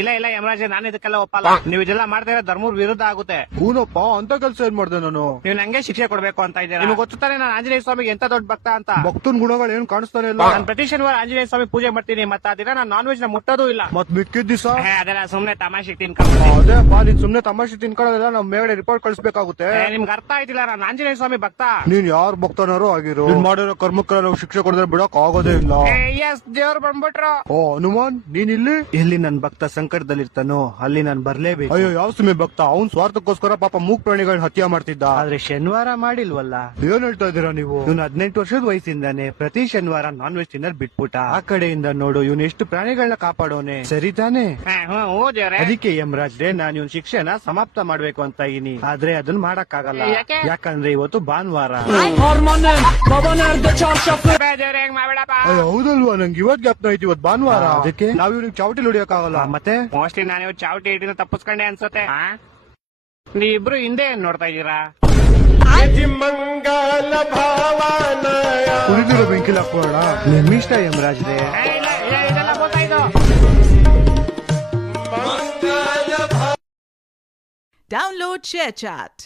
ಇಲ್ಲ ಇಲ್ಲ ಯಮರಾಜ್, ನಾನು ಇದಕ್ಕೆಲ್ಲ ಒಪ್ಪಲ್ಲ. ನೀವು ಇದೆಲ್ಲ ಮಾಡ್ತಾ ಇರೋ ಧರ್ಮದ ವಿರುದ್ಧ ಆಗುತ್ತೆ. ಹೂನಪ್ಪ, ಅಂತ ಕೆಲ್ಸ ಏನ್ ಮಾಡ್ದೆ ನಾನು? ನೀವು ನಂಗೆ ಶಿಕ್ಷೆ ಕೊಡ್ಬೇಕು ಅಂತ ಇದ್ದೀರಾ. ನಿಮ್ಗೆ ಗೊತ್ತಾನೆ ನಾನು ಆಂಜನೇಯ ಸ್ವಾಮಿಗೆ ಎಂತ ದೊಡ್ಡ ಭಕ್ತ ಅಂತ. ಭಕ್ತನ್ ಗುಣಗಳು ಏನ್ ಕಾಣಿಸ್ತಾನೆ ಇಲ್ಲ. ನಾನು ಪ್ರತಿ ಶನಿವಾರ ಆಂಜನೇಯ ಸ್ವಾಮಿ ಪೂಜೆ ಮಾಡ್ತೀನಿ. ಮತ್ತೆ ಆ ದಿನ ನಾನು ನಾನ್ ವೆಜ್ ನ ಮುಟ್ಟೋದು ಇಲ್ಲ. ಮತ್ ಮಿಕ್ಕಿದ ದಿವಸ ಅದೆಲ್ಲ ಸುಮ್ನೆ ತಮಾಷೆ ತಿನ್ಕೊಂಡು. ಅದೇ ಬಾ, ನೀನ್ ಸುಮ್ನೆ ತಮಾಷೆ ತಿನ್ಕೊಳ್ಳೋದಿಲ್ಲ, ನಮ್ ಮೇಗಡೆ ರಿಪೋರ್ಟ್ ಕಳಿಸ್ಬೇಕಾಗುತ್ತೆ. ನಿಮ್ಗೆ ಅರ್ಥ ಆಯ್ತಿಲ್ಲ, ನಾನು ಆಂಜನೇಯ ಸ್ವಾಮಿ ಭಕ್ತ. ನೀನ್ ಯಾರ್ ಭಕ್ತನಾರು ಆಗಿರೋ, ನೀನ್ ಮಾಡಿರೋ ಕರ್ಮಕ್ಕೆಲ್ಲ ನಾವು ಶಿಕ್ಷೆ ಕೊಡದ್ರೆ ಬಿಡಕ್ ಆಗೋದೇ ಇಲ್ಲ. ಎಸ್, ದೇವ್ರು ಬಂದ್ಬಿಟ್ರು. ಓ ಹನುಮಾನ್, ನೀನ್ ಇಲ್ಲಿ? ಎಲ್ಲಿ ನನ್ ಭಕ್ತ ಸಂಕಟದಲ್ಲಿರ್ತಾನೋ ಅಲ್ಲಿ ನಾನು ಬರ್ಲೇಬೇಕು. ಅಯ್ಯೋ, ಯಾವ ಸುಮ್ಮನೆ ಭಕ್ತ? ಅವ್ನ್ ಸ್ವಾರ್ಥಕ್ಕೋಸ್ಕರ ಪಾಪ ಮೂಕ್ ಪ್ರಾಣಿಗಳನ್ನ ಹತ್ಯೆ ಮಾಡ್ತಿದ್ದ. ಆದ್ರೆ ಶನಿವಾರ ಮಾಡಿಲ್ವಲ್ಲ. ಏನ್ ಹೇಳ್ತಾ ಇದೀರಾ ನೀವು? ಇವ್ನು 18 ವರ್ಷದ ವಯಸ್ಸಿಂದಾನೆ ಪ್ರತಿ ಶನಿವಾರ ನಾನ್ ವೆಜ್ ತಿನ್ನೋದ್ ಬಿಟ್ಬಿಟ್ಟ. ಆ ಕಡೆಯಿಂದ ನೋಡು, ಇವ್ನು ಎಷ್ಟು ಪ್ರಾಣಿಗಳನ್ನ ಕಾಪಾಡೋನೆ. ಸರಿ ತಾನೆ? ಅದಕ್ಕೆ ಯಮರಾಜ್ರೆ, ನಾನು ಇವ್ನ ಶಿಕ್ಷೆನ ಸಮಾಪ್ತ ಮಾಡ್ಬೇಕು ಅಂತ ಇದೀನಿ. ಆದ್ರೆ ಅದನ್ನ ಮಾಡಕ್ ಆಗಲ್ಲ. ಯಾಕಂದ್ರೆ ಇವತ್ತು ಭಾನುವಾರ. ಅಯ್ಯೋ, ಹೌದಲ್ವಾ? ನಂಗೆ ಇವತ್ ಜ್ಞಾಪನ ಐತಿ, ಇವತ್ ಭಾನುವಾರ. ಅದಕ್ಕೆ ನಾವ್ ಇವ್ನಿಗೆ ಚಾವಟಿ ಹೊಡಿಯಕ್ ಆಗಲ್ಲ. ಮತ್ತೆ ಮೋಸ್ಟ್ಲಿ ನಾನು ಚಾವಟಿ ಹಿಡಿನ ತಪ್ಪಿಸ್ಕೊಂಡೆ ಅನ್ಸುತ್ತೆ. ನೀವಿಬ್ರು ಹಿಂದೆ ಏನ್ ನೋಡ್ತಾ ಇದ್ದೀರಾ? ಕುಡಿದಿರೋ ಬೆಂಕಿಲ್ ಹಾಕೋಣ. ನಿಮ್ಮಿಷ್ಟ ಯಮರಾಜ್ರೆ. Download ShareChat.